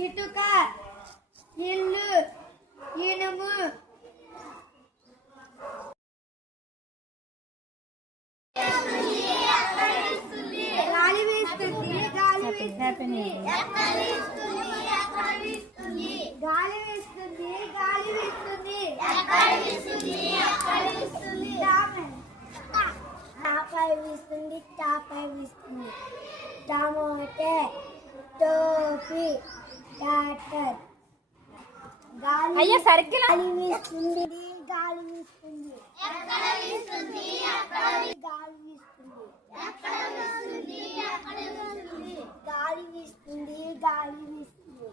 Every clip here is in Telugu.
ఇటుక ఇల్లు ఇనుము. గాలి వేస్తుంది గాలి వేస్తుంది. టోపీ గాలి అయ్యా సర్కిల్ గాలి వీస్తుంది. గాలి వీస్తుంది. గాలి వీస్తుంది. గాలి వీస్తుంది. గాలి వీస్తుంది.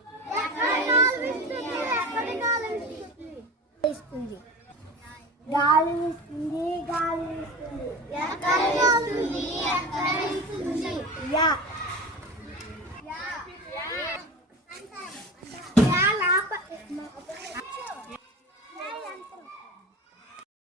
వీస్తుంది. గాలి వీస్తుంది. గాలి వీస్తుంది. యా